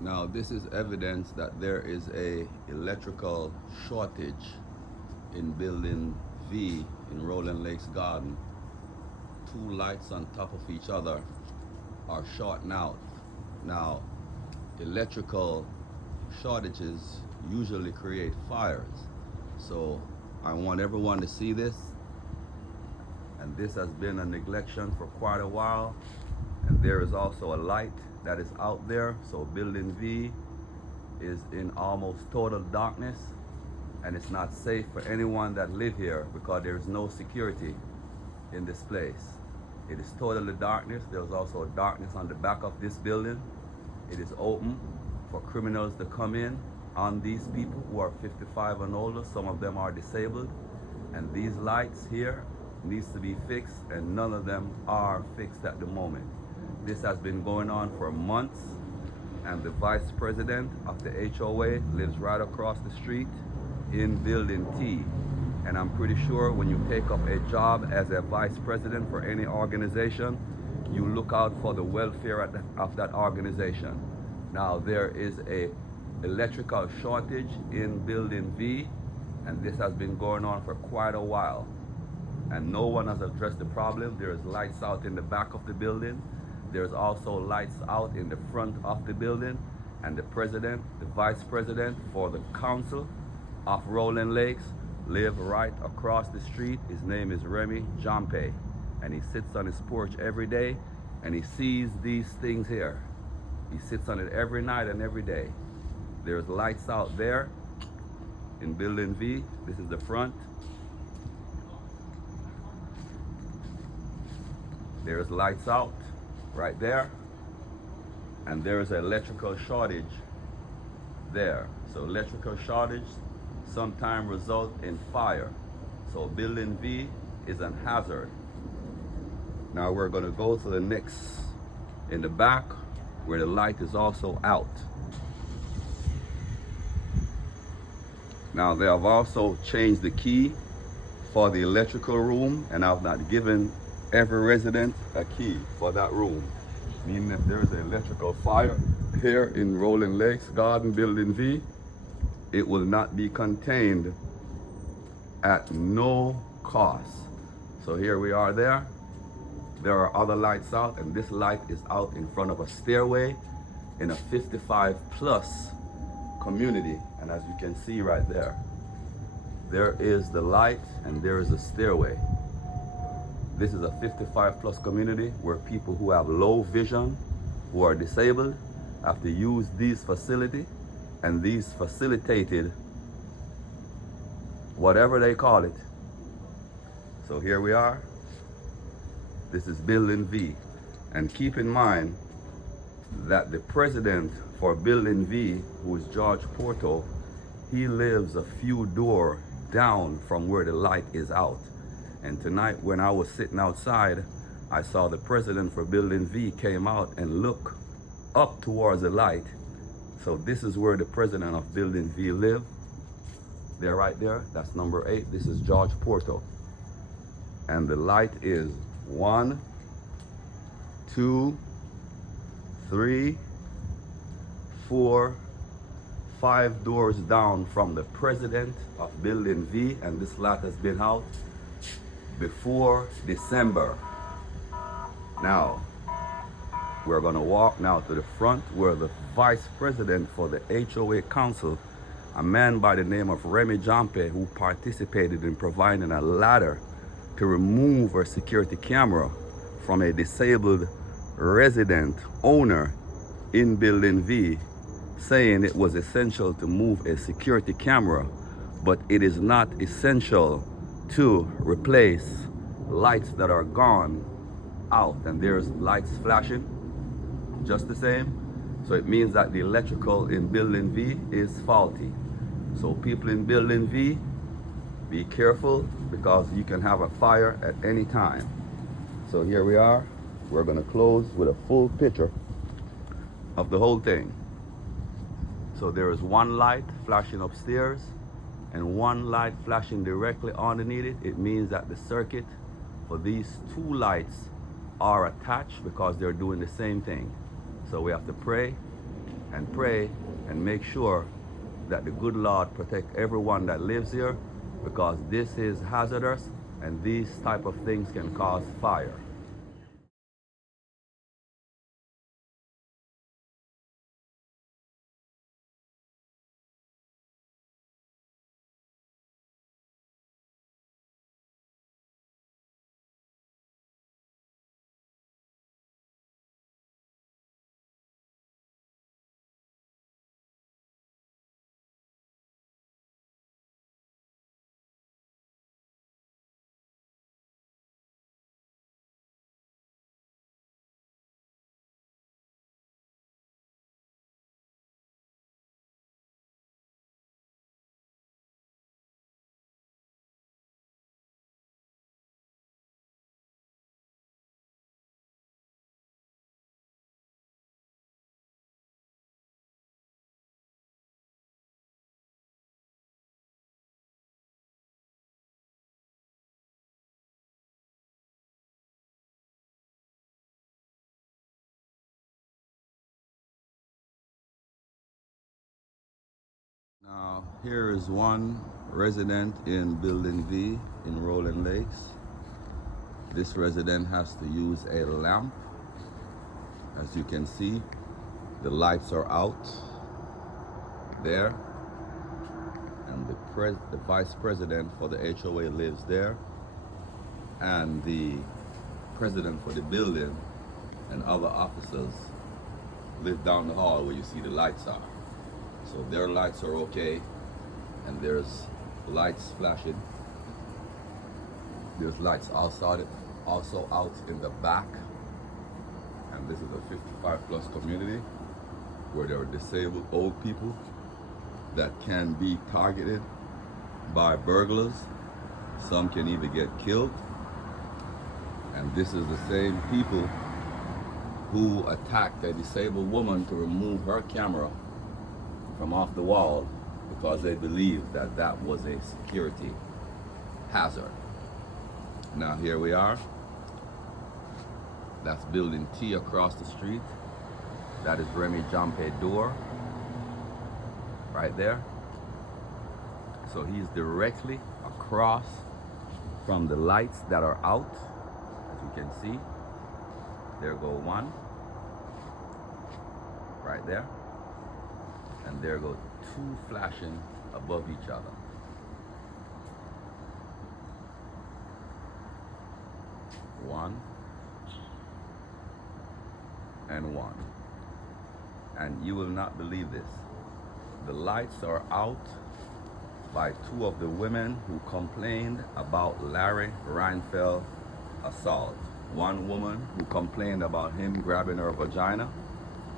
Now this is evidence that there is a electrical shortage in building V in Rolen Lakes Garden. Two lights on top of each other are shorting out. Now, electrical shortages usually create fires. So I want everyone to see this. And this has been a neglection for quite a while. And there is also a light that is out there. So building V is in almost total darkness, and it's not safe for anyone that live here because there is no security in this place. It is totally darkness. There's also darkness on the back of this building. It is open for criminals to come in on these people who are 55 and older. Some of them are disabled, and these lights here needs to be fixed, and none of them are fixed at the moment. This has been going on for months, and the vice president of the HOA lives right across the street in building T. And I'm pretty sure when you take up a job as a vice president for any organization, you look out for the welfare of that organization. Now there is a electrical shortage in building V, and this has been going on for quite a while. And no one has addressed the problem. There's lights out in the back of the building. There's also lights out in the front of the building. And the president, the vice president for the council of Rolen Lakes live right across the street. His name is Remy Jampe. And he sits on his porch every day and he sees these things here. He sits on it every night and every day. There's lights out there in building V. This is the front. There's lights out right there, and there's an electrical shortage there. So electrical shortage sometimes result in fire. So building V is a hazard. Now we're going to go to the next in the back where the light is also out. Now they have also changed the key for the electrical room, and I've not given every resident a key for that room. Meaning if there's an electrical fire here in Rolen Lakes Garden Building V, it will not be contained at no cost. So here we are there. There are other lights out, and this light is out in front of a stairway in a 55 plus community. And as you can see right there, there is the light and there is a stairway. This is a 55 plus community where people who have low vision, who are disabled, have to use these facilities, and these facilitated whatever they call it. So here we are. This is building V. And keep in mind that the president for building V, who is George Porto, he lives a few doors down from where the light is out. And tonight when I was sitting outside, I saw the president for building V came out and looked up towards the light. So this is where the president of building V live. They're right there. That's number 8. This is George Porto. And the light is 1, 2, 3, 4, 5 doors down from the president of building V, and this light has been out before December. Now we're going to walk now to the front where the vice president for the HOA council, a man by the name of Remy Jampe, who participated in providing a ladder to remove a security camera from a disabled resident owner in building V, saying it was essential to move a security camera, but it is not essential to replace lights that are gone out. And there's lights flashing just the same. So it means that the electrical in building V is faulty. So people in building V, be careful because you can have a fire at any time. So here we are. We're going to close with a full picture of the whole thing. So there is one light flashing upstairs and one light flashing directly underneath it. It means that the circuit for these 2 lights are attached because they're doing the same thing. So we have to pray and pray and make sure that the good Lord protect everyone that lives here, because this is hazardous and these type of things can cause fire. Now, here is one resident in Building V in Rolen Lakes. This resident has to use a lamp. As you can see, the lights are out there, and the vice president for the HOA lives there, and the president for the building and other officers live down the hall where you see the lights are. So their lights are okay, and there's lights flashing. There's lights also out in the back, and this is a 55 plus community where there are disabled old people that can be targeted by burglars. Some can even get killed, and this is the same people who attacked a disabled woman to remove her camera from off the wall because they believed that that was a security hazard. Now here we are. That's Building T across the street. That is Remy Jampe door right there. So he's directly across from the lights that are out, as you can see. There go one right there, and there go two flashing above each other. One and one. And you will not believe this. The lights are out by two of the women who complained about Larry REINFELD assault. One woman who complained about him grabbing her vagina,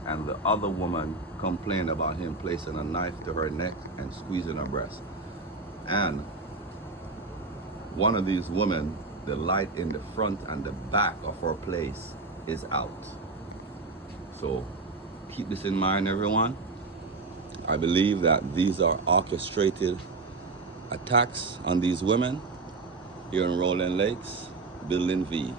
and the other woman complained about him placing a knife to her neck and squeezing her breast. And one of these women, the light in the front and the back of her place is out. So keep this in mind, everyone. I believe that these are orchestrated attacks on these women here in Rolen Lakes, Building V.